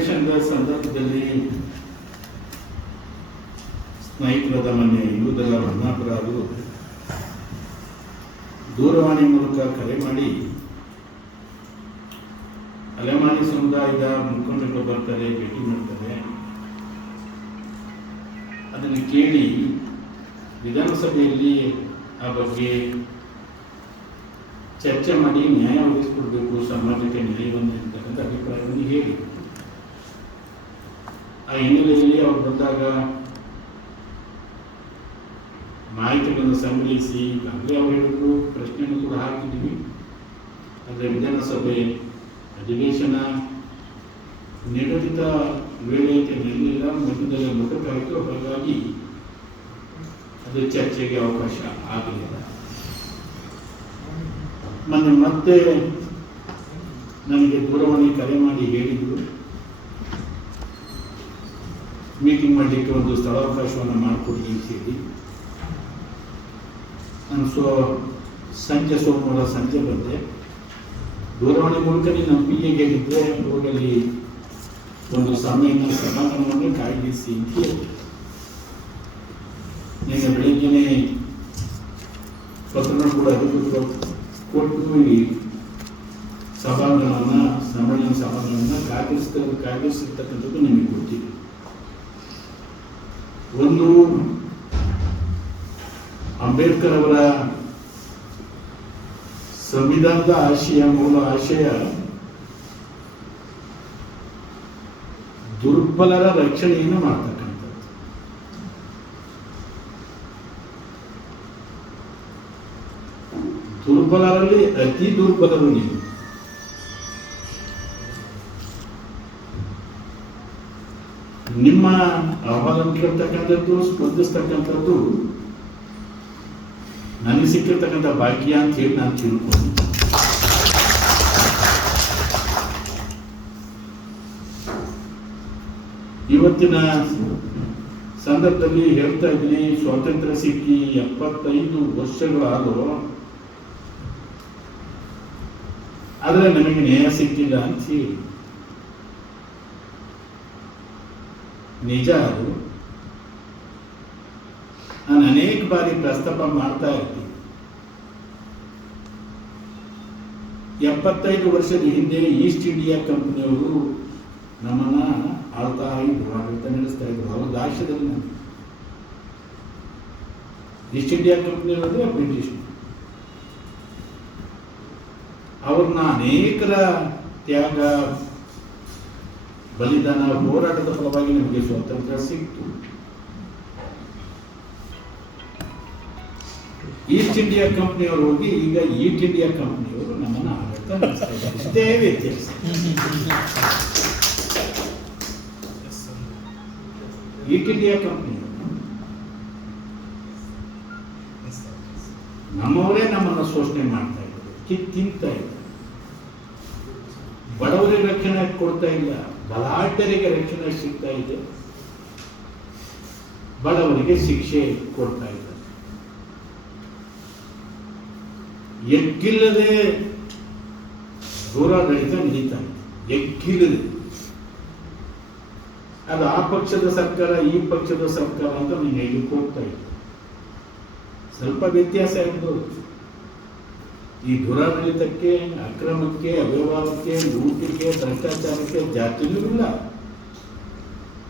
ಅಧಿವೇಶನದ ಸಂದರ್ಭದಲ್ಲಿ ಸ್ನೇಹಿತರಾದ ಮೊನ್ನೆ ಯುವದಳ ರಮಣಾಪುರ ಅವರು ದೂರವಾಣಿ ಮೂಲಕ ಕರೆ ಮಾಡಿ ಅಲೆಮಾರಿ ಸಮುದಾಯದ ಮುಖಂಡರು ಬರ್ತಾರೆ, ಭೇಟಿ ಮಾಡ್ತಾರೆ. ಅದನ್ನು ಕೇಳಿ ವಿಧಾನಸಭೆಯಲ್ಲಿ ಆ ಬಗ್ಗೆ ಚರ್ಚೆ ಮಾಡಿ ನ್ಯಾಯ ಒದಗಿಸಿಕೊಡ್ಬೇಕು, ಸಮಾಜಕ್ಕೆ ನ್ಯಾಯವನ್ನು ಇರ್ತಕ್ಕಂಥ ಅಭಿಪ್ರಾಯವನ್ನು ಹೇಳಿ ಆ ಹಿನ್ನೆಲೆಯಲ್ಲಿ ಅವರು ಬಂದಾಗ ಮಾಹಿತಿಗಳನ್ನು ಸಂಗ್ರಹಿಸಿ ಈಗಾಗಲೇ ಅವರು ಹೇಳಿದ್ರು, ಪ್ರಶ್ನೆಯನ್ನು ಕೂಡ ಹಾಕಿದ್ದೀವಿ. ಆದರೆ ವಿಧಾನಸಭೆ ಅಧಿವೇಶನ ನಿಗದಿತ ವೇಳೆಗೆ ನಿಲ್ಲಿಲ್ಲ, ಮಧ್ಯದಲ್ಲಿ ಮುಖಕ್ಕಾಯಿತು. ಹಾಗಾಗಿ ಅದು ಚರ್ಚೆಗೆ ಅವಕಾಶ ಆಗಲಿಲ್ಲ. ಮೊನ್ನೆ ಮತ್ತೆ ನನಗೆ ದೂರವಾಣಿ ಕರೆ ಮಾಡಿ ಹೇಳಿದರು, ಮೀಟಿಂಗ್ ಮಾಡಲಿಕ್ಕೆ ಒಂದು ಸ್ಥಳಾವಕಾಶವನ್ನು ಮಾಡಿಕೊಡಿ ಅಂತ ಹೇಳಿ. ನಾನು ಸೋಮವಾರ ಸಂಜೆ ಬಂದೆ. ದೂರವಾಣಿ ಮೂಲಕ ನಮ್ಮ ಪಿ ಎಗೆ ಹೇಳಿದ್ದೆ, ರೋಡಲ್ಲಿ ಒಂದು ಸಮಾಧಾನವನ್ನು ಕಾಯ್ದಿರಿಸಿ ಅಂತ ಹೇಳಿ. ನಿನ್ನೆ ಬೆಳಗ್ಗೆನೇ ಪತ್ರನ ಕೂಡ ಕೊಟ್ಟು ಈ ಸಮ್ಮೇಳನ ಸಭಾಂಗಣವನ್ನು ಕಾಯ್ದಿರಿಸಿರ್ತಕ್ಕಂಥದ್ದು ನಿಮಗೆ ಗೊತ್ತಿದೆ. ಒಂದು ಅಂಬೇಡ್ಕರ್ ಅವರ ಸಂವಿಧಾನದ ಮೂಲ ಆಶಯ ದುರ್ಬಲರ ರಕ್ಷಣೆಯನ್ನು ಮಾಡ್ತಕ್ಕಂಥದ್ದು. ದುರ್ಬಲರಲ್ಲಿ ಅತಿ ದುರ್ಬಲರು ನೀವು. ನಿಮ್ಮ ಆಹ್ವಾನ ಕೇಳ್ತಕ್ಕಂಥದ್ದು, ಸ್ಪಂದಿಸ್ತಕ್ಕಂಥದ್ದು ನನಗೆ ಸಿಕ್ಕಿರ್ತಕ್ಕಂಥ ಭಾಗ್ಯ ಅಂತ ಹೇಳಿ ನಾನು ತಿಳ್ಕೊಂಡು, ಇವತ್ತಿನ ಸಂದರ್ಭದಲ್ಲಿ ಹೇಳ್ತಾ ಇದ್ದೀನಿ, ಸ್ವಾತಂತ್ರ್ಯ ಸಿಕ್ಕಿ 75 ವರ್ಷಗಳಾದರೂ ಆದರೆ ನಮಗೆ ನ್ಯಾಯ ಸಿಕ್ಕಿಲ್ಲ ಅಂತ ಹೇಳಿ. ನಿಜ ಅದು. ನಾನು ಅನೇಕ ಬಾರಿ ಪ್ರಸ್ತಾಪ ಮಾಡ್ತಾ ಇರ್ತೀನಿ. 75 ವರ್ಷದ ಹಿಂದೆ ಈಸ್ಟ್ ಇಂಡಿಯಾ ಕಂಪನಿಯವರು ನಮ್ಮನ್ನ ಆಳ್ತಾ ಇದ್ರು, ಆಡಳಿತ ನಡೆಸ್ತಾ ಇದ್ರು. ಅವ್ರ ದಾಶ್ಯದಲ್ಲಿ ನಾನು ಈಸ್ಟ್ ಇಂಡಿಯಾ ಕಂಪನಿಯವರು ಬ್ರಿಟಿಷ್, ಅವ್ರನ್ನ ಅನೇಕರ ತ್ಯಾಗ, ಬಲಿದಾನ, ಹೋರಾಟದ ಫಲವಾಗಿ ನಮಗೆ ಸ್ವಾತಂತ್ರ್ಯ ಸಿಕ್ತು. ಈಸ್ಟ್ ಇಂಡಿಯಾ ಕಂಪನಿಯವರು ಹೋಗಿ ಈಗ ಈಸ್ಟ್ ಇಂಡಿಯಾ ಕಂಪನಿಯವರು ನಮ್ಮನ್ನು ಆಡಳಿತ ನಡೆಸ್ತಾ ಇದ್ದಾರೆ. ಇಷ್ಟೇ ವ್ಯತ್ಯಾಸ. ಈಸ್ಟ್ ಇಂಡಿಯಾ ಕಂಪನಿಯವರು ನಮ್ಮವರೇ ನಮ್ಮನ್ನು ಶೋಷಣೆ ಮಾಡ್ತಾ ಇದ್ದಾರೆ, ತಿಂತಾ ಇದ್ದಾರೆ. ಬಡವರಿಗೆ ರಕ್ಷಣೆ ಕೊಡ್ತಾ ಇಲ್ಲ, ಬಲಾಢ್ಯರಿಗೆ ರಕ್ಷಣೆ ಸಿಗ್ತಾ ಇದೆ, ಬಡವರಿಗೆ ಶಿಕ್ಷೆ ಕೊಡ್ತಾ ಇದ್ದಾರೆ. ಎಗ್ಗಿಲ್ಲದೆ ಹೋರಾಡಳಿತ ನಡೀತಾ ಇದೆ, ಎಗ್ಗಿಲ್ಲದೆ. ಅದು ಆ ಪಕ್ಷದ ಸರ್ಕಾರ, ಈ ಪಕ್ಷದ ಸರ್ಕಾರ ಅಂತ ನೀವು ಹೇಳಲಿಕ್ಕೆ ಹೋಗ್ತಾ ಇದೆ. ಸ್ವಲ್ಪ ವ್ಯತ್ಯಾಸ ಇರ್ಬೋದು. ಈ ದುರಾಡಳಿತಕ್ಕೆ, ಅಕ್ರಮಕ್ಕೆ, ಅವ್ಯವಹಾರಕ್ಕೆ, ಲೂಟಿಗೆ, ಭ್ರಷ್ಟಾಚಾರಕ್ಕೆ ಜಾತಿನೂ ಇಲ್ಲ,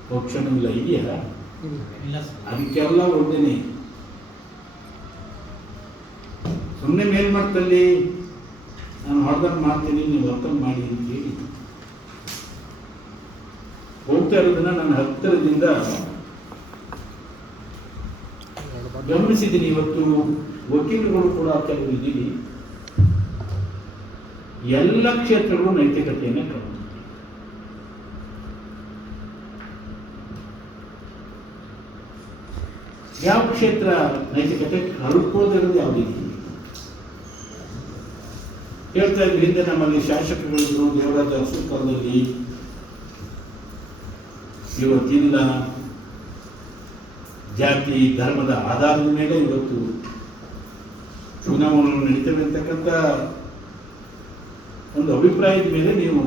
ಪಕ್ಷನೂ ಇಲ್ಲ. ಇದೆಯಾ? ಅದಕ್ಕೆಲ್ಲ ಒಂದೇನೆ. ಸುಮ್ಮನೆ ಮೇಲ್ಮಟ್ಟದಲ್ಲಿ ನಾನು ಹೊಡೆದಂಗೆ ಮಾಡ್ತೀನಿ, ನೀವು ಅರ್ಥ ಮಾಡಿ ಅಂತ ಹೇಳಿ ಹೋಗ್ತಾ ಇರೋದನ್ನ ನನ್ನ ಹತ್ತಿರದಿಂದ ಗಮನಿಸಿದ್ದೀನಿ. ಇವತ್ತು ವಕೀಲರುಗಳು ಕೂಡ ಕೆಲವು ಇದ್ದೀವಿ, ಎಲ್ಲ ಕ್ಷೇತ್ರಗಳು ನೈತಿಕತೆಯನ್ನು ಕಳೆದಿದೆ. ಯಾವ ಕ್ಷೇತ್ರ ನೈತಿಕತೆ ಕಳ್ಕೋದಿರೋದು ಯಾವುದಿದೆ? ಹೇಳ್ತಾ ಇದ್ವಿ, ಹಿಂದೆ ನಮ್ಮಲ್ಲಿ ಶಾಸಕಗಳಿದ್ರು, ದೇವರಾಜ ಅರಸು ಕಾಲದಲ್ಲಿ, ಇವತ್ತಿಲ್ಲ. ಜಾತಿ ಧರ್ಮದ ಆಧಾರದ ಮೇಲೆ ಇವತ್ತು ಚುನಾವಣೆಗಳು ನಡೀತವೆ ಅಂತಕ್ಕಂಥ ಒಂದು ಅಭಿಪ್ರಾಯದ ಮೇಲೆ ನೀವು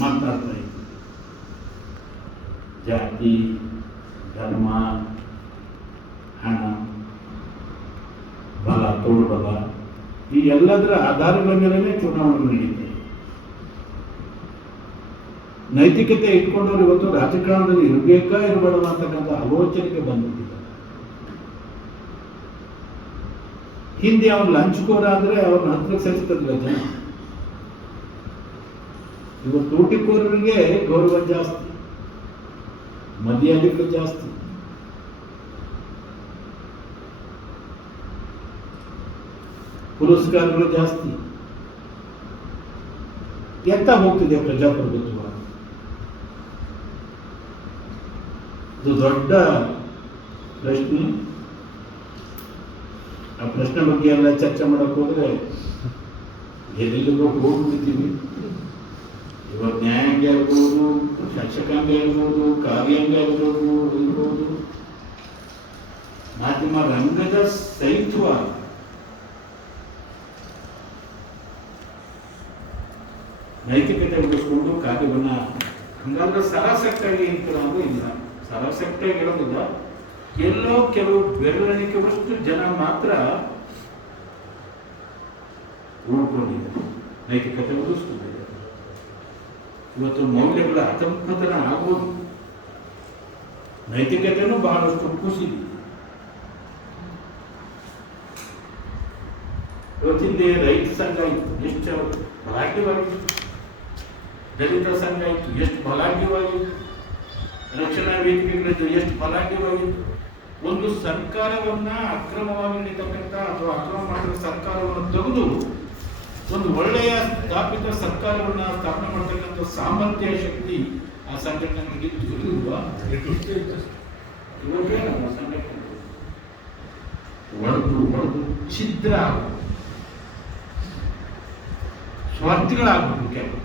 ಮಾತನಾಡ್ತಾ ಇದ್ದೀರಿ. ಜಾತಿ, ಧರ್ಮ, ಹಣ, ಬಲ, ತೋಳ್ಬಲ ಈ ಎಲ್ಲದರ ಆಧಾರಗಳ ಮೇಲೆ ಚುನಾವಣೆಗಳು ನಡೀತವೆ. ನೈತಿಕತೆ ಇಟ್ಕೊಂಡವ್ರು ಇವತ್ತು ರಾಜಕಾರಣದಲ್ಲಿ ಇರಬೇಕಾ ಇರಬೇಡ ಅಂತಕ್ಕಂಥ ಆಲೋಚನೆಗೆ ಬಂದ್ಬಿಟ್ಟಿದ್ದಾರೆ. ಹಿಂದೆ ಅವ್ನು ಲಂಚ್ಕೋರ ಅಂದ್ರೆ ಅವ್ರನ್ನ ಹತ್ರಕ್ಕೆ ಸೇರಿಸ್ತದಿಲ್ಲ ಜನ. ಇವತ್ತು ಊಟಿಕೋರರಿಗೆ ಗೌರವ ಜಾಸ್ತಿ, ಮರ್ಯಾದೆಗಳು ಜಾಸ್ತಿ. ಪುರಸ್ಕಾರಗಳು ಜಾಸ್ತಿ. ಎತ್ತ ಹೋಗ್ತಿದೆ ಪ್ರಜಾಪ್ರಭುತ್ವ? ಇದು ದೊಡ್ಡ ಪ್ರಶ್ನೆ. ಆ ಪ್ರಶ್ನೆ ಬಗ್ಗೆ ಎಲ್ಲ ಚರ್ಚೆ ಮಾಡಕ್ ಹೋದ್ರೆ ಎಲ್ಲೆಲ್ಲಿಗೋ ಹೋಗ್ಬಿಡ್ತೀವಿ. ಇವತ್ತು ನ್ಯಾಯಾಂಗ ಇರ್ಬೋದು, ಶಾಸಕಾಂಗ ಇರ್ಬೋದು, ಕಾರ್ಯಾಂಗ ಇರ್ಬೋದು, ಮಾಧ್ಯಮ ರಂಗದ ಸಹಿತ್ವ ನೈತಿಕತೆ ಉಳಿಸ್ಕೊಂಡು ಕಾರ್ಯವನ್ನ ಹಂಗಾದ್ರೆ ಸರಾಸಕ್ಟಾಗಿ ಇರ್ತೀರಂದ್ರೂ ಇಲ್ಲ. ಸರಾಸಕ್ಟಾಗಿ ಇರೋದಿಲ್ಲ. ಎಲ್ಲೋ ಕೆಲವು ಬೆರಳಿಕೆವಷ್ಟು ಜನ ಮಾತ್ರ ಉಳ್ಕೊಂಡಿದ್ದಾರೆ, ನೈತಿಕತೆ ಉಳಿಸ್ಕೊಂಡಿದ್ದಾರೆ. ಇವತ್ತು ಮೌಲ್ಯಗಳ ಅಧಃಪತನ ಆಗೋದು, ನೈತಿಕತೆನೂ ಬಹಳಷ್ಟು ಕುಸಿದೆ. ಇವತ್ತಿಂದ ರೈತ ಸಂಘ ಇತ್ತು, ಎಷ್ಟು ಬಲಾಢ್ಯವಾಗಿತ್ತು. ದಲಿತ ಸಂಘ ಇತ್ತು, ಎಷ್ಟು ಬಲಾಢ್ಯವಾಗಿತ್ತು. ರಕ್ಷಣಾ ವೇದಿಕೆಗಳಿದ್ದು ಎಷ್ಟು ಬಲಾಢ್ಯವಾಗಿತ್ತು. ಒಂದು ಸರ್ಕಾರವನ್ನ ಅಕ್ರಮವಾಗಿ ನಡೀತಕ್ಕಂಥ ಅಥವಾ ಅಕ್ರಮ ಮಾಡಿದ ಸರ್ಕಾರವನ್ನು ತೆಗೆದು ಒಂದು ಒಳ್ಳೆಯ ಸ್ಥಾಪಿತ ಸರ್ಕಾರವನ್ನ ಸ್ಥಾಪನೆ ಮಾಡ್ತಕ್ಕಂಥ ಸಾಮರ್ಥ್ಯ, ಶಕ್ತಿ ಆ ಸಂಘಟನೆಗಳಿಗೆ ಇರಲಿಲ್ವಾ? ಇವತ್ತೇ ನಮ್ಮ ಸಂಘಟನೆ ಒಡೆದು ಛಿದ್ರ ಆಗೋದು, ಸ್ವಾರ್ಥಿಗಳಾಗ್ಬಿಟ್ಟು ಕೆಲವು.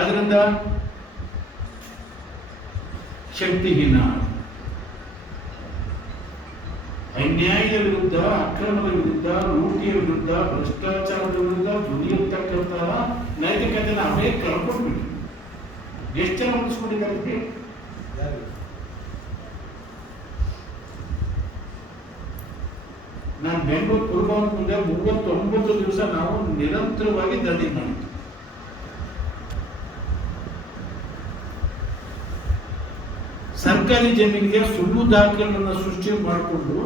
ಅದರಿಂದ ಶಕ್ತಿಹೀನ, ಅನ್ಯಾಯದ ವಿರುದ್ಧ, ಅಕ್ರಮದ ವಿರುದ್ಧ, ಲೂಟಿಯ ವಿರುದ್ಧ, ಭ್ರಷ್ಟಾಚಾರದ ವಿರುದ್ಧ ಧ್ವನಿಯಿರ್ತಕ್ಕಂತಹ ನೈತಿಕತೆಯನ್ನು ಅವೇ ಕಳ್ಕೊಂಡ್ಬಿಟ್ಟು ಎಷ್ಟು ಜನ ಉಳಿಸ್ಕೊಂಡಿದ್ದಾರೆ? ನಾನು ಬೆಂಗಳೂರು ಪುರಭವನ ಮುಂದೆ 39 ದಿವಸ ನಾವು ನಿರಂತರವಾಗಿ ದಂಡಿ ಮಾಡಿದ್ವಿ. ಸರ್ಕಾರಿ ಜಮೀನಿಗೆ ಸುಳ್ಳು ದಾಖಲೆಗಳನ್ನು ಸೃಷ್ಟಿ ಮಾಡಿಕೊಂಡು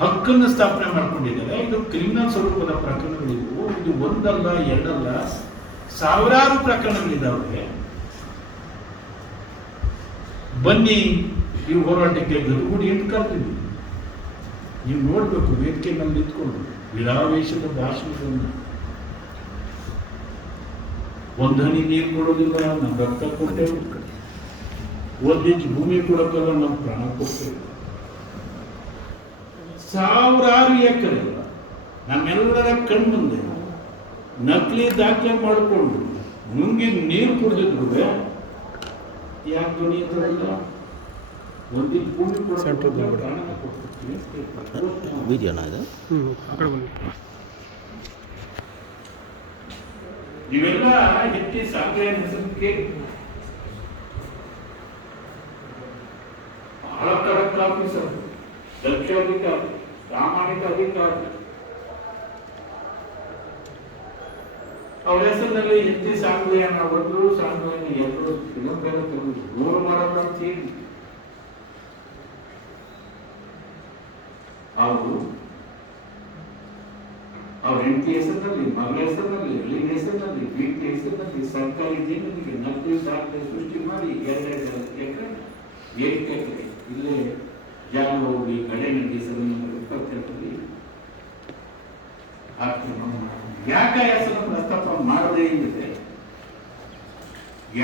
ಹಕ್ಕನ್ನು ಸ್ಥಾಪನೆ ಮಾಡ್ಕೊಂಡಿದ್ದಾರೆ. ಇದು ಕ್ರಿಮಿನಲ್ ಸ್ವರೂಪದ ಪ್ರಕರಣಗಳಿವು. ಇದು ಒಂದಲ್ಲ, ಎರಡಲ್ಲ, ಸಾವಿರಾರು ಪ್ರಕರಣಗಳಿದ್ದಾವೆ. ಬನ್ನಿ ಈ ಹೋರಾಟಕ್ಕೆ ಜೊತೆಗೂಡಿ ಎಂದು ಕರ್ತೀವಿ. ನೀವು ನೋಡ್ಬೇಕು, ವೇದಿಕೆ ಮೇಲೆ ನಿಂತ್ಕೊಂಡು ವಿರಾವೇಶದ ಭಾಷಣವನ್ನು. ಒಂದು ಹನಿ ನೀರು ಕೊಡೋದಿಲ್ಲ, ನಾವು ರಕ್ತ ಕೊಟ್ಟೇವೆ. ಒಂದು ಇಂಚು ಭೂಮಿ ಕೊಡೋಕ್ಕಲ್ಲ, ನಾವು ಪ್ರಾಣ ಕೊಡ್ತೇವೆ. ಸಾವಿರಾರು ಎಕರೆ ನಮ್ಮೆಲ್ಲರ ಕಣ್ಮುಂದೆ ನಕಲಿ ದಾಖಲೆ ಮಾಡಿಕೊಂಡು ನುಂಗಿ ನೀರು ಕುಡಿದಿದ್ರು ಯಾಕೆ ಧ್ವನಿ ಇದ್ರಲ್ಲ? ಒಂದು ಇಂಚು ಭೂಮಿ ಕೊಡೋದು ಪ್ರಾಣ ಕೊಡ್ತೀವಿ. ಇವೆಲ್ಲ ಹೆಚ್ಚಿ ಸಾಂಗ್ರೆ ಹೆಸರಿಗೆ ಬಹಳ ಕಡಕ್ ಆಫೀಸರ್, ದಕ್ಷಾಧಿಕಾರಿ, ಪ್ರಾಮಾಣಿಕ ಅಧಿಕಾರಿ. ಅವ್ರ ಹೆಸರಿನಲ್ಲಿ ಹೆಚ್ಚಿ ಸಾಂಗ್ರೆಯನ್ನ ಬಂದ್ರು, ಸಾಂಗ್ರೆಯನ್ನು ಎಲ್ಲರೂ ಫಿಲಂಬೇರೆ ದೂರ ಮಾಡೋದು ಅಂತ ಹೇಳಿ ಅವರು ಅವ್ರ ಹೆಂಡತಿ ಹೆಸರಿನಲ್ಲಿ, ಮಗಳ ಹೆಸರಿನಲ್ಲಿ, ಅಲ್ಲಿನ ಹೆಸರಿನಲ್ಲಿ, ಬೀಟಿ ಹೆಸರಿನಲ್ಲಿ ಸರ್ಕಾರಿ ಜಮೀನಿಗೆ ನಕಲಿ ದಾಖಲೆ ಸೃಷ್ಟಿ ಮಾಡಿ 2 ಎಕರೆ ಏಕೆಕರೆ ಇಲ್ಲೇ ಜಾಗ ಹೋಗಿ ಕಡೆನಡಿ ಹೆಸರಿನಲ್ಲಿ 22ರಲ್ಲಿ ಯಾಕೆ ಹೆಸರನ್ನು ಪ್ರಸ್ತಾಪ ಮಾಡದೇ ಇದೆ?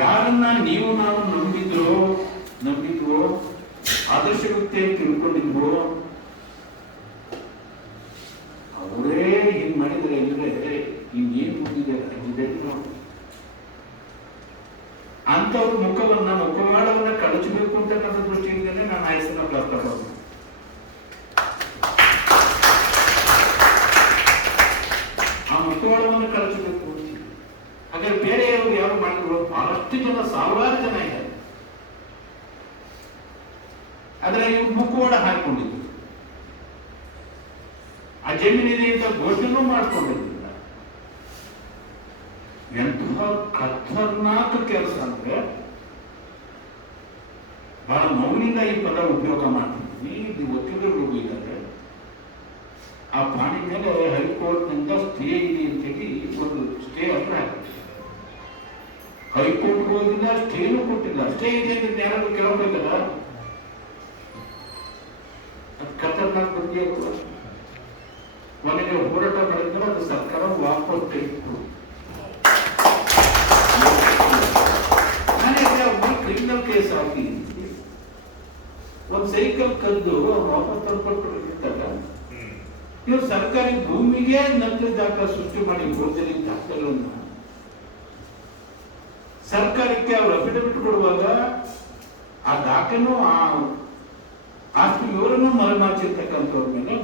ಯಾರನ್ನ ನೀವು ನಾವು ನಂಬಿದ್ರೋ ಆದರ್ಶ ವ್ಯಕ್ತಿ ತಿಳ್ಕೊಂಡಿದ್ವೋ ಅವರೇ ಹಿಂಗ್ ಮಾಡಿದ್ರೆ ಅಂದ್ರೆ ಇನ್ನೇನು ಮುಂದಿದೆ ಅಂತವ್ರ ಮುಖವಾಡವನ್ನ ಕಳಚಬೇಕು ಅಂತ ನನ್ನ ದೃಷ್ಟಿಯಿಂದಲೇ ನಾನು ಆ ಹೆಸರನ್ನ ಪ್ರಸ್ತಾಪ ಮಾಡಿದೆ. ಆ ಮುಖವಾಡವನ್ನು ಮಾಡಿರುವ ಬಹಳಷ್ಟು ಜನ, ಸಾವಿರಾರು ಜನ ಇದ್ದಾರೆ. ಆದ್ರೆ ಇವ್ರು ಮುಖವಾಡ ಹಾಕೊಂಡಿದ್ರು, ಆ ಜಮೀನಿದೆ ಅಂತ ಘೋಷಣೆ ಮಾಡ್ಕೊಂಡಿರ್ಲಿಲ್ಲ. ಎಂತಹ ಖತರ್ನಾಕ್ ಕೆಲಸ ಅಂದ್ರೆ, ಬಹಳ ನೋವಿನಿಂದ ಈ ಪದ ಉಪಯೋಗ ಮಾಡ್ತಿದ್ವಿ. ಇದು ವಕೀಲರು ಇದ್ದಾರೆ, ಆ ಪ್ರಾಣಿ ಮೇಲೆ ಹೈಕೋರ್ಟ್ನಿಂದ ಸ್ಟೇ ಇದೆ ಅಂತೇಳಿ ಒಂದು ಸ್ಟೇ ಹತ್ರ ಹಾಕಿದೆ. ಹೈಕೋರ್ಟ್ ಹೋಗಿಲ್ಲ, ಸ್ಟೇನು ಕೊಟ್ಟಿಲ್ಲ. ಸ್ಟೇ ಇದೆ ಅಂತ ಯಾರಾದ್ರೂ ಕೇಳಬೇಕಲ್ಲ, ಅದು ಖತರ್ನಾಕ್ ಬಗ್ಗೆ. ಕೊನೆಗೆ ಹೋರಾಟ ಮಾಡಿದ್ರೆ ಅದು ಸರ್ಕಾರ ವಾಪಸ್ ತೆಗೆದುಕೊಂಡು ಕ್ರಿಮಿನಲ್ ಕೇಸ್ ಹಾಕಿ ಒಂದು ಸೈಕಲ್ ಕದ್ದು ವಾಪಸ್ ತಂದ್ಕೊಟ್ಬಿಟ್ಟಿರ್ತಾಗ, ಇವರು ಸರ್ಕಾರಿ ಭೂಮಿಗೆ ನಕಲಿ ದಾಖಲೆ ಸೃಷ್ಟಿ ಮಾಡಿ ಗೋಚರಿ ದಾಖಲೆಗಳನ್ನ ಸರ್ಕಾರಕ್ಕೆ ಅವರು ಅಫಿಡವಿಟ್ ಕೊಡುವಾಗ ಆ ದಾಖಲೆನೂ ಆ ಆಸ್ತಿ ವಿವರನ್ನು ಮರೆಮಾಚಿರ್ತಕ್ಕಂಥವ್ರ ಮೇಲೆ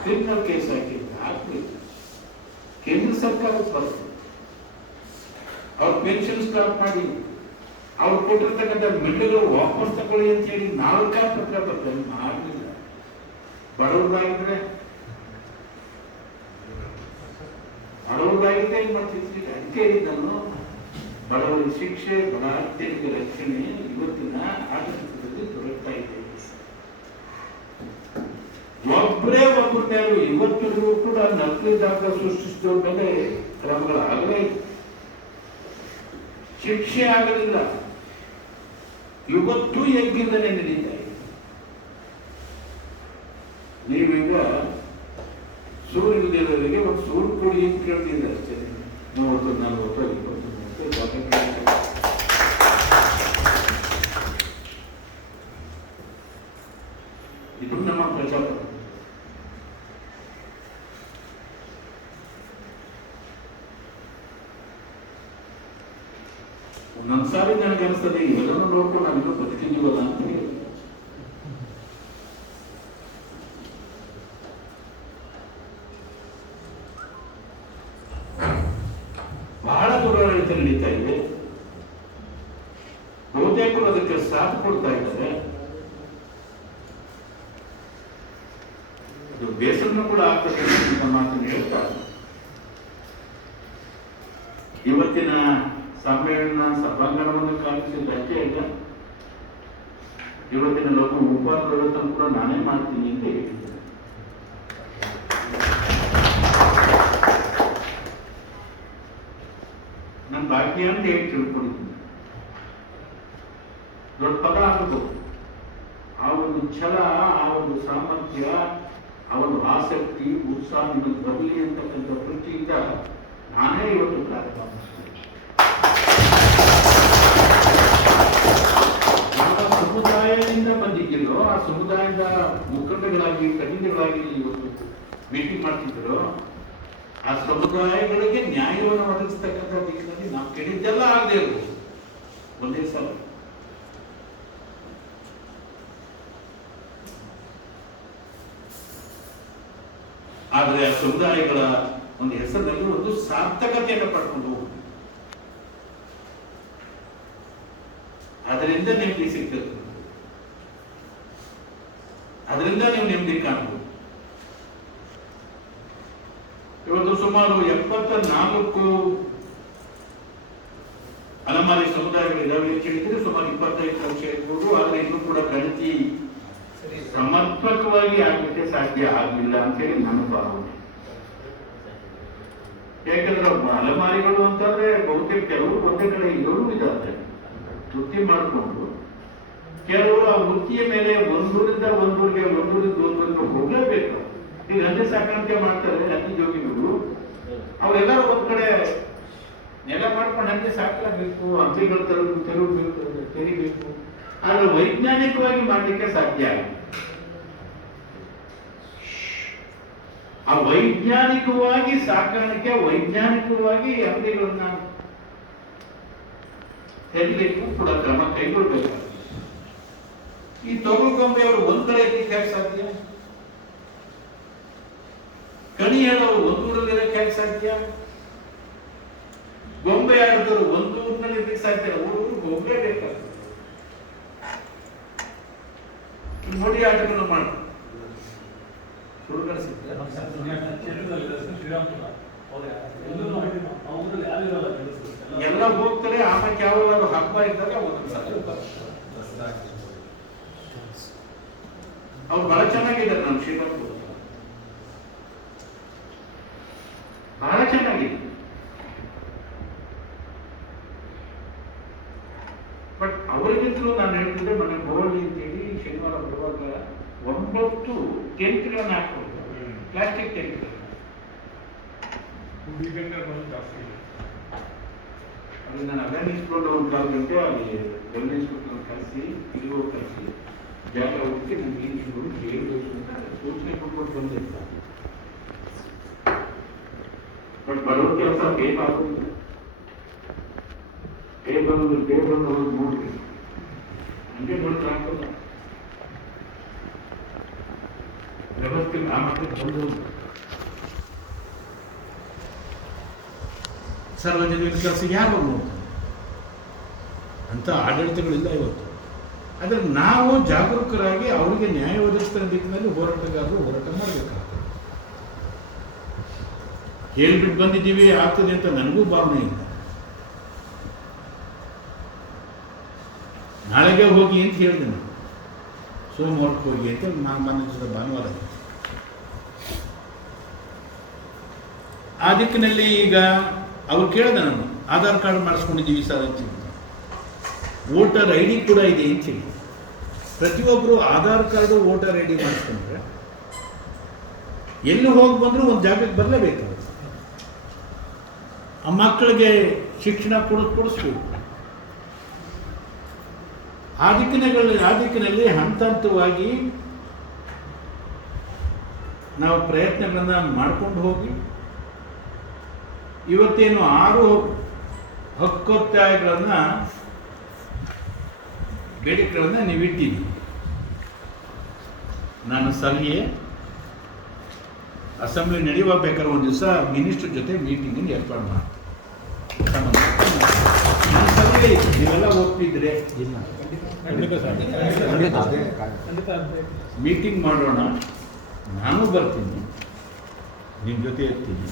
ಕ್ರಿಮಿನಲ್ ಕೇಸ್ ಹಾಕಿ ಕೇಂದ್ರ ಸರ್ಕಾರಕ್ಕೆ ಬರ್ತದೆ. ಅವ್ರ ಪೆನ್ಷನ್ ಸ್ಟಾಪ್ ಮಾಡಿ ಅವ್ರು ಕೊಟ್ಟಿರ್ತಕ್ಕಂಥ ಮಿಲ್ಗಳು ವಾಪಸ್ ತಗೊಳ್ಳಿ ಅಂತ ಹೇಳಿ 4 ಪತ್ರ ಬರ್ತದೆ. ಮಾಡಲಿಲ್ಲ. ಬಡವರಾಗಿದ್ರೆ ಏನ್ ಮಾಡ್ತಿದ್ರಿ? ಅದಕ್ಕೆ ನಾನು ಬಡವರಿಗೆ ಶಿಕ್ಷೆ, ಬಡ ಹತ್ಯೆಗೆ ರಕ್ಷಣೆ ಇವತ್ತಿನ ಆಡಳಿತದಲ್ಲಿ ದೊರಕ್ತಾ ಇದೆ. ಒಬ್ಬರೇ ಒಬ್ಬರ ಮೇಲೆ ಇವತ್ತಿಗೂ ಕೂಡ ನಕಲಿ ದಾಖಲೆ ಸೃಷ್ಟಿಸಿದ ಮೇಲೆ ಕ್ರಮಗಳಾಗಲೇ ಶಿಕ್ಷೆ ಆಗಲಿಲ್ಲ. ಇವತ್ತು ಯಜ್ಞದಿಂದಲೇ ನಡೀತಾ ಇದೆ. ನೀವೀಗ ಸೂರ್ಯೋದಯದವರಿಗೆ ಒಂದು ಸೂರು ಕೊಡಿ ಅಂತ ಕೇಳ್ತಿದ್ದೆ ಅಷ್ಟೇ. 30, 40, 20, 30 ಇದು ನಮ್ಮ ಪ್ರಜಾಪ್ರಭುತ್ವ. ಒಂದೊಂದ್ಸಾರಿ ನನಗನ್ನಿಸ್ತದೆ ಇವೆಲ್ಲನೂ ನೋಡ್ಕೊಂಡು ನಾವಿನ್ನೂ ಬದುಕಿದ್ದೀವಲ್ಲ ಅಂತ ಹೇಳಿ. ಬಹಳ ದುರಾಡಳಿತ ನಡೀತಾ ಇದೆ. ಬಹುತೇಕರು ಅದಕ್ಕೆ ಸಾಥ್ ಕೊಡ್ತಾ ಇದ್ದಾರೆ. ಅದು ಬೇಸರನ್ನು ಕೂಡ ಆಗ್ತದೆ ಅಂತ ಮಾತನ್ನು ಹೇಳ್ತಾರೆ. ಇವತ್ತಿನ ಸಮ್ಮೇಳನ ಸಭಾಂಗಣವನ್ನು ಕಾಣಿಸಿದ ಅಷ್ಟೇ ಇಲ್ಲ, ಇವತ್ತಿನ ಲೋಕ ಉಪವಾಸ ಕೂಡ ನಾನೇ ಮಾಡ್ತೀನಿ ಅಂತ ಹೇಳಿದ್ದೆ. ನನ್ನ ಭಾಗ್ಯ ಅಂತ ಹೇಳಿ ತಿಳ್ಕೊಂಡಿದ್ದೀನಿ. ದೊಡ್ಡ ಪದ ಆಗಬಹುದು. ಆ ಒಂದು ಛಲ, ಆ ಒಂದು ಸಾಮರ್ಥ್ಯ, ಆ ಒಂದು ಆಸಕ್ತಿ, ಉತ್ಸಾಹ ನಿಮಗೆ ಬರಲಿ ಅಂತಕ್ಕಂಥ ದೃಷ್ಟಿಯಿಂದ ನಾನೇ ಇವತ್ತು ಕಾರ್ಯಕ್ರಮ ಸಮುದಾಯದಿಂದ ಬಂದಿದ್ದಿಲ್ಲೋ, ಆ ಸಮುದಾಯದ ಮುಖಂಡಗಳಾಗಿ, ಪ್ರತಿನಿಧಿಗಳಾಗಿ ಇವತ್ತು ಮೀಟಿಂಗ್ ಮಾಡ್ತಿದ್ರು. ಆ ಸಮುದಾಯಗಳಿಗೆ ನ್ಯಾಯವನ್ನು ಒದಗಿಸ್ತಕ್ಕಂಥ ದಿಕ್ಕಿನಲ್ಲಿ ನಾವು ಕೇಳಿದ್ದೆಲ್ಲ ಆಗದೆ ಇರ್ಬೋದು ಒಂದೇ ಸಲ. ಆದರೆ ಆ ಸಮುದಾಯಗಳ ಒಂದು ಹೆಸರಿನಲ್ಲಿ ಒಂದು ಸಾರ್ಥಕತೆಯನ್ನು ಪಡ್ಕೊಂಡು ಹೋಗ್ತೀವಿ. ಅದರಿಂದ ನೆಮ್ಮದಿ ಸಿಗ್ತದೆ, ಅದರಿಂದ ನೀವು ನೆಮ್ಮದಿ ಕಾಣಬಹುದು. ಇವತ್ತು ಸುಮಾರು 74 ಅಲೆಮಾರಿ ಸಮುದಾಯಗಳಿದ್ದಾವೆ ಅಂತ ಹೇಳಿದ್ರೆ ಸುಮಾರು 25 ಲಕ್ಷ ಇರ್ಬೋದು. ಆದರೆ ಇನ್ನೂ ಕೂಡ ಗಣತಿ ಸಮರ್ಪಕವಾಗಿ ಆಗಲಿಕ್ಕೆ ಸಾಧ್ಯ ಆಗಲಿಲ್ಲ ಅಂತ ಹೇಳಿ ನನ್ನ ಭಾವನೆ. ಯಾಕಂದ್ರೆ ಅಲೆಮಾರಿಗಳು ಅಂತಂದ್ರೆ ಬಹುತೇಕ ಕೆಲವರು ಒಂದೇ ಕಡೆ ಇರೋರು ಇದ್ದಾರೆ, ವೃತ್ತಿ ಮಾಡಿಕೊಂಡು. ಕೆಲವರು ಆ ವೃತ್ತಿಯ ಮೇಲೆ ಒಂದೂರಿಂದ ಒಂದೂರಿಗೆ, ಒಂದೂರಿಂದ ಒಂದೂರಿಗೆ ಹೋಗಲೇಬೇಕು. ಈಗ ಹಂದಿ ಸಾಕಾಣಿಕೆ ಮಾಡ್ತಾರೆ ಹಂದಿ ಜೋಗಿಗಳು, ಅವರೆಲ್ಲರೂ ಒಂದ್ ಕಡೆ ನೆಲ ಮಾಡ್ಕೊಂಡು ಹಂದಿ ಸಾಕಲೇಬೇಕು, ಹಂದಿಗಳು ತೆರಿಬೇಕು. ಆದ್ರೆ ವೈಜ್ಞಾನಿಕವಾಗಿ ಮಾಡಲಿಕ್ಕೆ ಸಾಧ್ಯ ಆಗಿದೆ. ಆ ವೈಜ್ಞಾನಿಕವಾಗಿ ಸಾಕಾಣಿಕೆ, ವೈಜ್ಞಾನಿಕವಾಗಿ ಹಂದಿಗಳನ್ನ ತೆರಿಲಿಕ್ಕೂ ಕೂಡ ಕ್ರಮ ಕೈಗೊಳ್ಬೇಕಾಗುತ್ತೆ. ಈ ತೊಗಲುಕೊಂಬೆಯವರು ಒಂದ್ ಕಡೆ ಇರ್ಲಿಕ್ಕೆ ಸಾಧ್ಯ, ಕಣಿ ಹೇಳೋರು ಒಂದೂರಲ್ಲಿ ಇರಕ್ಕೆ ಸಾಧ್ಯ, ಗೊಂಬೆ ಆಡಿದವರು ಒಂದು ಊರಿನಲ್ಲಿ ಇರ್ಲಿಕ್ಕೆ ಸಾಧ್ಯ ಇಲ್ಲ, ಊರು ಹೋಗ್ಲೇಬೇಕಾಗ್ತದೆ. ನೋಡಿ ಆಟಗಳನ್ನು ಮಾಡ ಎಲ್ಲ ಹೋಗ್ತಾರೆ. ಆಮೇಲೆ ಯಾವ ಹಬ್ಬ ಇದ್ದಾಗ ಅವ್ರು ಬಹಳ ಚೆನ್ನಾಗಿದ್ದಾರೆ. ನಮ್ಮ ಶ್ರೀರಾಮ್ಪುರ ಬಹಳ ಚೆನ್ನಾಗಿದೆ. ಬಟ್ ಅವರಿಗಿಂತಲೂ ನಾನು ಹೇಳ್ತಿದ್ದೆ, ಮನೆ ಗೋವಳ್ಳಿ ಅಂತೇಳಿ ಶನಿವಾರ ಬರುವಾಗ 9 ಟೆಂಟ್ಗಳನ್ನು ಹಾಕ್ಕೊಡ್ತಾರೆ, ಪ್ಲಾಸ್ಟಿಕ್ ಟೆಂಟ್ಗಳು. ಅದು ನಾನು ಅವೇರ್ನೆಸ್ಕೊಂಡು ಒಂದು 4 ಗಂಟೆ ಅಲ್ಲಿ ಗಮನಿಸ್ಕೊಂಡು ಕಳಿಸಿ ಇಲ್ಲಿಗೂ ಕಳಿಸಿ ಜಾಗ ಹೋಗಿ ನಮ್ಗೆ ಏನು ಹೇಳಬೇಕು ಅಂತ ಸೂಚನೆ ಕೊಟ್ಕೊಂಡು ಬಂದಿರ್ತಾರೆ. ಬಟ್ ಬರೋ ಕೆಲಸ ಬೇಕಾಗುವುದು, ಟೇಬಲ್ ಹೋಗಿ ನೋಡ್ರಿ, ಹಂಗೆ ನೋಡ್ತಾ ಹಾಕೋಲ್ಲ ವ್ಯವಸ್ಥೆ ಆ ಮಟ್ಟಕ್ಕೆ ಬಂದು ಸಾರ್ವಜನಿಕ ಕೆಲಸ ಯಾರು ನೋಡ್ತಾರೆ ಅಂತ ಆಡಳಿತಗಳಿಲ್ಲ ಇವತ್ತು. ಆದರೆ ನಾವು ಜಾಗರೂಕರಾಗಿ ಅವರಿಗೆ ನ್ಯಾಯ ಒದಗಿಸ್ತಾ ದಿಕ್ಕಿನಲ್ಲಿ ಹೋರಾಟಗಾರರು ಹೋರಾಟ ಮಾಡಬೇಕಾಗ್ತದೆ. ಹೇಳ್ಬಿಟ್ಟು ಬಂದಿದ್ದೀವಿ ಆಗ್ತದೆ ಅಂತ ನನಗೂ ಭಾವನೆ ಇಲ್ಲ. ನಾಳೆಗೆ ಹೋಗಿ ಅಂತ ಹೇಳಿದೆ ನಾನು, ಸೋಮವಾರಕ್ಕೆ ಹೋಗಿ ಅಂತ ನಾನು ಭಾನುವಾರ. ಆ ದಿಕ್ಕಿನಲ್ಲಿ ಈಗ ಅವ್ರು ಕೇಳಿದೆ, ನಾನು ಆಧಾರ್ ಕಾರ್ಡ್ ಮಾಡಿಸ್ಕೊಂಡಿದ್ದೀವಿ ಸರ್ ಅಂತ, ವೋಟರ್ ಐ ಡಿ ಕೂಡ ಇದೆ ಅಂತೇಳಿ. ಪ್ರತಿಯೊಬ್ಬರು Aadhaar card voter I D ಮಾಡಿಸ್ಕೊಂಡ್ರೆ ಎಲ್ಲಿ ಹೋಗಿ ಬಂದರೂ ಒಂದು ಜಾಗಕ್ಕೆ ಬರಲೇಬೇಕಾಗುತ್ತೆ. ಆ ಮಕ್ಕಳಿಗೆ ಶಿಕ್ಷಣ ಕೊಡಿಸ್ಬೇಕು. ಆ ದಿಕ್ಕಿನಲ್ಲಿ ಹಂತ ಹಂತವಾಗಿ ನಾವು ಪ್ರಯತ್ನಗಳನ್ನು ಮಾಡ್ಕೊಂಡು ಹೋಗಿ ಇವತ್ತೇನು 6 ಹಕ್ಕೊತ್ತಾಯಗಳನ್ನು ಬೇಡಿಕೆಗಳನ್ನು ನೀವು ಇಟ್ಟಿದ್ದೀವಿ. ನಾನು ಸಲಹೆ ಅಸೆಂಬ್ಲಿ ನಡೆಯುವ ಬೇಕಾದ್ರೆ ಒಂದು ದಿವಸ ಮಿನಿಸ್ಟರ್ ಜೊತೆ ಮೀಟಿಂಗ್ ಏರ್ಪಾಡು ಮಾಡಿ ನೀವೆಲ್ಲ ಹೋಗ್ತಿದ್ರೆ ಮೀಟಿಂಗ್ ಮಾಡೋಣ, ನಾನು ಬರ್ತೀನಿ, ನಿಮ್ಮ ಜೊತೆ ಇರ್ತೀನಿ.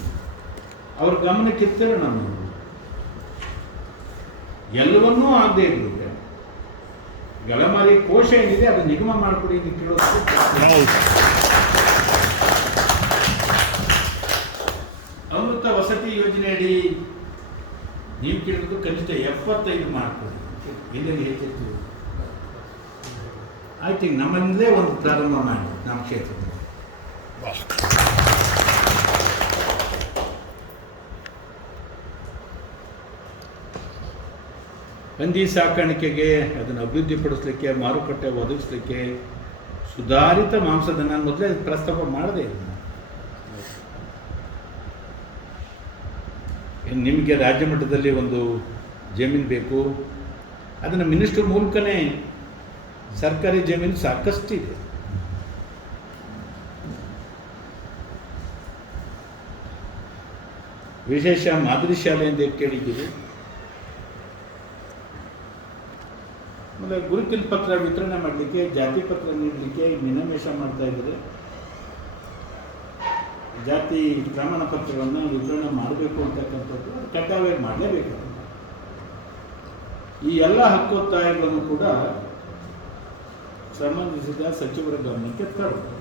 ಅವ್ರ ಗಮನಕ್ಕೆ ಇರ್ತಾರೆ. ನಾನು ಎಲ್ಲವನ್ನೂ ಆಗದೆ ಇರುತ್ತೆ, ಗಲಮಾರಿ ಕೋಶ ಏನಿದೆ ಅದು ನಿಗಮ ಮಾಡಿಕೊಡಿ ಅಂತ ಕೇಳೋದು. ಅಮೃತ ವಸತಿ ಯೋಜನೆಯಡಿ ನೀವು ಕೇಳಿದ್ದು ಕನಿಷ್ಠ 75 ಮಾಡಿಕೊಡಿ. ಎಲ್ಲೆಲ್ಲಿ ಹೆಚ್ಚಿತ್ತು ಆಯ್ತು. ಈಗ ನಮ್ಮಲ್ಲೇ ಒಂದು ಪ್ರಾರಂಭ ಮಾಡಿ ನಮ್ಮ ಕ್ಷೇತ್ರದಲ್ಲಿ ಹಂದಿ ಸಾಕಾಣಿಕೆಗೆ ಅದನ್ನು ಅಭಿವೃದ್ಧಿಪಡಿಸಲಿಕ್ಕೆ, ಮಾರುಕಟ್ಟೆ ಒದಗಿಸಲಿಕ್ಕೆ ಸುಧಾರಿತ ಮಾಂಸದ, ನಾನು ಮೊದಲೇ ಪ್ರಸ್ತಾಪ ಮಾಡದೆ. ನಿಮಗೆ ರಾಜ್ಯ ಮಟ್ಟದಲ್ಲಿ ಒಂದು ಜಮೀನು ಬೇಕು, ಅದನ್ನು ಮಿನಿಸ್ಟರ್ ಮೂಲಕನೇ ಸರ್ಕಾರಿ ಜಮೀನು ಸಾಕಷ್ಟಿದೆ. ವಿಶೇಷ ಮಾದರಿ ಶಾಲೆ ಅಂತ ಕೇಳಿದ್ದೀವಿ. ಆಮೇಲೆ ಗುರುತಿನ ಪತ್ರ ವಿತರಣೆ ಮಾಡಲಿಕ್ಕೆ, ಜಾತಿ ಪತ್ರ ನೀಡಲಿಕ್ಕೆ ನಿನಾಮೇಷ ಮಾಡ್ತಾ ಇದ್ದಾರೆ. ಜಾತಿ ಪ್ರಮಾಣ ಪತ್ರಗಳನ್ನು ವಿತರಣೆ ಮಾಡಬೇಕು ಅಂತಕ್ಕಂಥದ್ದು ಕಡ್ಡಾಯವಾಗಿ ಮಾಡಲೇಬೇಕು. ಈ ಎಲ್ಲ ಹಕ್ಕೊತ್ತಾಯಗಳನ್ನು ಕೂಡ ಸಂಬಂಧಿಸಿದ ಸಚಿವರ ಗಮನಕ್ಕೆ ತರಬೇಕು.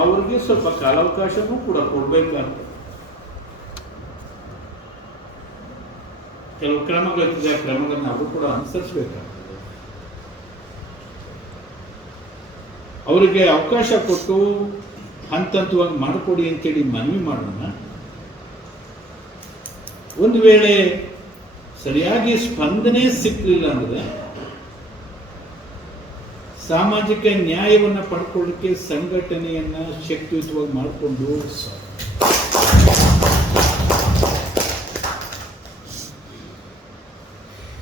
ಅವರಿಗೆ ಸ್ವಲ್ಪ ಕಾಲಾವಕಾಶನೂ ಕೂಡ ಕೊಡಬೇಕಾಗ್ತದೆ. ಕೆಲವು ಕ್ರಮಗಳಿದೆ, ಕ್ರಮಗಳನ್ನು ಅವರು ಕೂಡ ಅನುಸರಿಸಬೇಕಾಗ್ತದೆ. ಅವರಿಗೆ ಅವಕಾಶ ಕೊಟ್ಟು ಹಂತ ಹಂತವಾಗಿ ಮಾಡಿಕೊಡಿ ಅಂತೇಳಿ ಮನವಿ ಮಾಡೋಣ. ಒಂದು ವೇಳೆ ಸರಿಯಾಗಿ ಸ್ಪಂದನೆ ಸಿಕ್ಕಲಿಲ್ಲ ಅಂದರೆ ಸಾಮಾಜಿಕ ನ್ಯಾಯವನ್ನು ಪಡ್ಕೊಳ್ಳಿಕ್ಕೆ ಸಂಘಟನೆಯನ್ನು ಶಕ್ತಿಯುತವಾಗಿ ಮಾಡಿಕೊಂಡು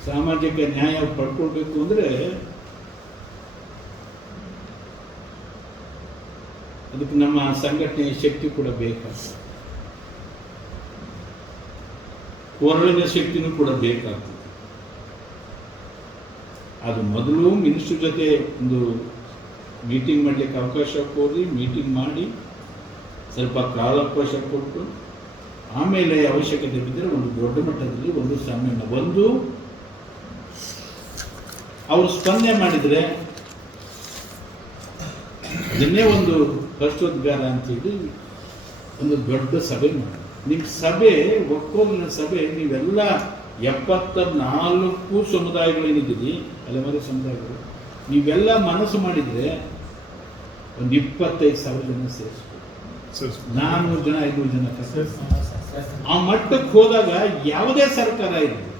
ಸಾಮಾಜಿಕ ನ್ಯಾಯ ಪಡ್ಕೊಳ್ಬೇಕು ಅಂದರೆ ಅದಕ್ಕೆ ನಮ್ಮ ಸಂಘಟನೆಯ ಶಕ್ತಿ ಕೂಡ ಬೇಕಾಗ್ತದೆ, ಕೊರಳಿನ ಶಕ್ತಿನೂ ಕೂಡ ಬೇಕಾಗ್ತದೆ. ಅದು ಮೊದಲು ಮಿನಿಸ್ಟ್ರ್ ಜೊತೆ ಒಂದು ಮೀಟಿಂಗ್ ಮಾಡಲಿಕ್ಕೆ ಅವಕಾಶ ಕೊಡಿ, ಮೀಟಿಂಗ್ ಮಾಡಿ ಸ್ವಲ್ಪ ಕಾಲಾವಕಾಶ ಕೊಟ್ಟು ಆಮೇಲೆ ಅವಶ್ಯಕತೆ ಬಿದ್ದರೆ ಒಂದು ದೊಡ್ಡ ಮಟ್ಟದಲ್ಲಿ ಒಂದು ಸಮ್ಮೇಳನ, ಒಂದು ಅವರು ಸ್ಪಂದನೆ ಮಾಡಿದರೆ ಇದನ್ನೇ ಒಂದು ಹರ್ಷೋದ್ಗಾರ ಅಂತೇಳಿ ಒಂದು ದೊಡ್ಡ ಸಭೆ ಮಾಡಿ. ನಿಮ್ಮ ಸಭೆ, ಒಕ್ಕೊಲಿನ ಸಭೆ, ನೀವೆಲ್ಲ 74 ಸಮುದಾಯಗಳೇನಿದ್ದೀರಿ, ಅಲೆಮಾರಿ ಸಮುದಾಯಗಳು, ನೀವೆಲ್ಲ ಮನಸ್ಸು ಮಾಡಿದರೆ ಒಂದು 25,000 ಜನ ಸೇರಿಸ್ಬೋದು, 400 ಜನ 500 ಜನ ಆ ಮಟ್ಟಕ್ಕೆ ಹೋದಾಗ ಯಾವುದೇ ಸರ್ಕಾರ ಇರಲಿ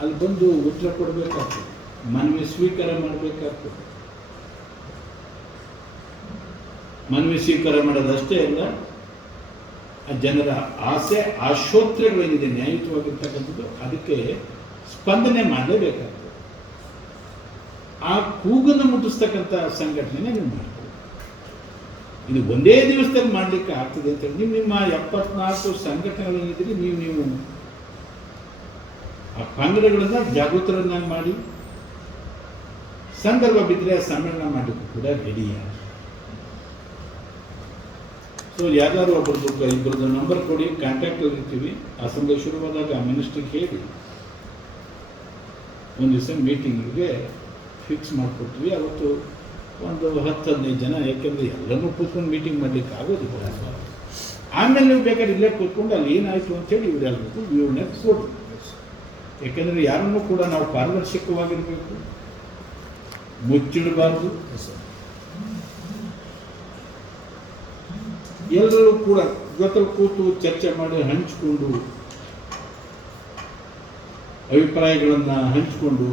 ಅಲ್ಲಿ ಬಂದು ಉತ್ತರ ಕೊಡಬೇಕಾಗ್ತದೆ, ಮನವಿ ಸ್ವೀಕಾರ ಮಾಡಬೇಕಾಗ್ತದೆ. ಮನವಿ ಸ್ವೀಕಾರ ಮಾಡೋದಷ್ಟೇ ಅಲ್ಲ, ಆ ಜನರ ಆಸೆ ಆಶೋತ್ತರಗಳೇನಿದೆ ನ್ಯಾಯಯುತವಾಗಿರ್ತಕ್ಕಂಥದ್ದು ಅದಕ್ಕೆ ಸ್ಪಂದನೆ ಮಾಡಲೇಬೇಕಾಗ್ತದೆ. ಆ ಕೂಗನ್ನು ಮುಟ್ಟಿಸ್ತಕ್ಕಂಥ ಸಂಘಟನೆ ನೀವು ಮಾಡ್ತೀವಿ. ಇದು ಒಂದೇ ದಿವಸದಲ್ಲಿ ಮಾಡಲಿಕ್ಕೆ ಆಗ್ತದೆ ಅಂತೇಳಿ ನಿಮ್ಮ 74 ಸಂಘಟನೆಗಳೇನಿದ್ದೀರಿ, ನೀವು ಆ ಪಂಗಡಗಳನ್ನು ಜಾಗೃತರನ್ನಾಗಿ ಮಾಡಿ ಸಂದರ್ಭ ಬಿದ್ದರೆ ಸಮ್ಮೇಳನ ಮಾಡಲಿಕ್ಕೂ ಕೂಡ ರೆಡಿಯಾಗಿ. ಸೊ ಯಾರು ಒಬ್ಬರದ್ದು ಇಬ್ಬರದ್ದು ನಂಬರ್ ಕೊಡಿ, ಕಾಂಟ್ಯಾಕ್ಟ್ ಇರ್ತೀವಿ. ಅಸೆಂಬ್ಲಿ ಶುರುವಾದಾಗ ಮಿನಿಸ್ಟ್ರಿಗೆ ಹೇಳಿ ಒಂದು ದಿವಸ ಮೀಟಿಂಗಿಗೆ ಫಿಕ್ಸ್ ಮಾಡಿಕೊಡ್ತೀವಿ. ಅವತ್ತು ಒಂದು 10-15 ಜನ, ಯಾಕೆಂದರೆ ಎಲ್ಲನೂ ಕೂತ್ಕೊಂಡು ಮೀಟಿಂಗ್ ಮಾಡಲಿಕ್ಕೆ ಆಗೋದಿಲ್ಲ. ಆಮೇಲೆ ನೀವು ಬೇಕಾದ್ರೆ ಇಲ್ಲೇ ಕೂತ್ಕೊಂಡು ಅಲ್ಲಿ ಏನಾಯಿತು ಅಂತೇಳಿ ಇವರೆಲ್ಲರಿಗೂ ವಿವರಣೆ ಕೊಡಿ. ಯಾಕೆಂದರೆ ಯಾರನ್ನೂ ಕೂಡ ನಾವು ಪಾರದರ್ಶಕವಾಗಿರಬೇಕು, ಮುಚ್ಚಿಡಬಾರ್ದು. ಎಲ್ಲರೂ ಕೂಡ ಜೊತೆ ಕೂತು ಚರ್ಚೆ ಮಾಡಿ ಹಂಚಿಕೊಂಡು ಅಭಿಪ್ರಾಯಗಳನ್ನು ಹಂಚಿಕೊಂಡು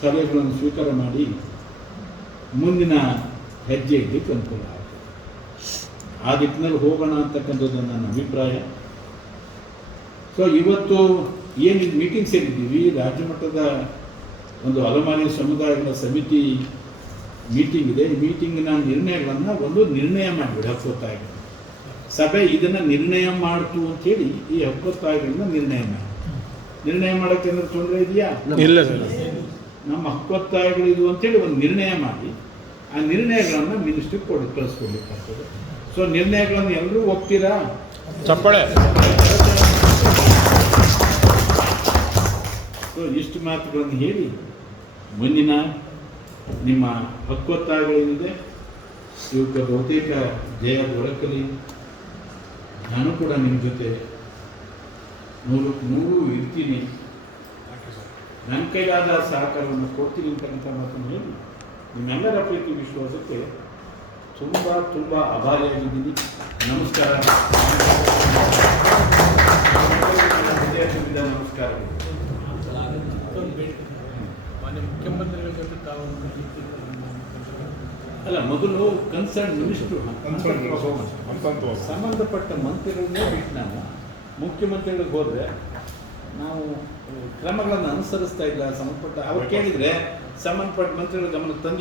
ಸಲಹೆಗಳನ್ನು ಸ್ವೀಕಾರ ಮಾಡಿ ಮುಂದಿನ ಹೆಜ್ಜೆ ಇಡಲಿಕ್ಕೆ ಅನುಕೂಲ ಆಗ್ತದೆ. ಆ ದಿಕ್ಕಿನಲ್ಲಿ ಹೋಗೋಣ ಅಂತಕ್ಕಂಥದ್ದು ನನ್ನ ಅಭಿಪ್ರಾಯ. ಸೊ ಇವತ್ತು ಏನು ಮೀಟಿಂಗ್ ಸೇರಿದ್ದೀವಿ, ರಾಜ್ಯ ಮಟ್ಟದ ಒಂದು ಅಲೆಮಾರಿ ಸಮುದಾಯಗಳ ಸಮಿತಿ ಮೀಟಿಂಗ್ ಇದೆ. ಈ ಮೀಟಿಂಗಿನ ನಿರ್ಣಯಗಳನ್ನು ಒಂದು ನಿರ್ಣಯ ಮಾಡಿಬಿಡಿ. ಹಕ್ಕೊತ್ತಾಯಗಳು ಸಭೆ ಇದನ್ನು ನಿರ್ಣಯ ಮಾಡ್ತು ಅಂತೇಳಿ ಈ ಹಕ್ಕೊತ್ತಾಯಗಳನ್ನ ನಿರ್ಣಯ ಮಾಡೋಕ್ಕೆ ಏನಾದ್ರು ತೊಂದರೆ ಇದೆಯಾ? ಇಲ್ಲ ಸರ್. ನಮ್ಮ ಹಕ್ಕೊತ್ತಾಯಗಳು ಇದು ಅಂತೇಳಿ ಒಂದು ನಿರ್ಣಯ ಮಾಡಿ ಆ ನಿರ್ಣಯಗಳನ್ನು ಮಿನಿಸ್ಟ್ರಿಗೆ ಕಳಿಸ್ಕೊಡ್ಲಿಕ್ಕಾಗ್ತದೆ. ಸೊ ನಿರ್ಣಯಗಳನ್ನು ಎಲ್ಲರೂ ಒಪ್ತೀರಾ? ಚಪ್ಪಾಳೆ. ಸೊ ಇಷ್ಟು ಮಾತುಗಳನ್ನು ಹೇಳಿ ಮುಂದಿನ ನಿಮ್ಮ ಹಕ್ಕೊತ್ತಾಯಗಳೇನಿದೆ ಇವಕ್ಕೆ ಬಹುತೇಕ ಜಯ ದೊರಕಲಿ. ನಾನು ಕೂಡ ನಿಮ್ಮ ಜೊತೆ 100% ಇರ್ತೀನಿ, ನನ್ನ ಕೈಲಾದ ಸಹಕಾರವನ್ನು ಕೊಡ್ತೀನಿ ಅಂತಕ್ಕಂಥ ಮಾತನ್ನು ಹೇಳಿ ನಿಮ್ಮೆಲ್ಲರ ಪ್ರೀತಿ ವಿಶ್ವಾಸಕ್ಕೆ ತುಂಬ ತುಂಬ ಆಭಾರಿಯಾಗಿದ್ದೀನಿ. ನಮಸ್ಕಾರ. ನಮಸ್ಕಾರಗಳು. ಮುಖ್ಯಮಂತ್ರಿಗಳ ಜೊತೆ ತಾವು ಅಲ್ಲ, ಮೊದಲು ಕನ್ಸರ್ನ್ ಮಿನಿಸ್ಟ್ರು ಸಂಬಂಧಪಟ್ಟ ಮಂತ್ರಿಗಳನ್ನೇ ಬಿಟ್ಟು ನಾನು ಮುಖ್ಯಮಂತ್ರಿಗಳಿಗೆ ಹೋದರೆ ನಾವು ಕ್ರಮಗಳನ್ನು ಅನುಸರಿಸ್ತಾ ಇಲ್ಲ ಸಂಬಂಧಪಟ್ಟ ಅವ್ರು ಕೇಳಿದರೆ ಸಂಬಂಧಪಟ್ಟ ಮಂತ್ರಿಗಳ ಗಮನಕ್ಕೆ ತಂದು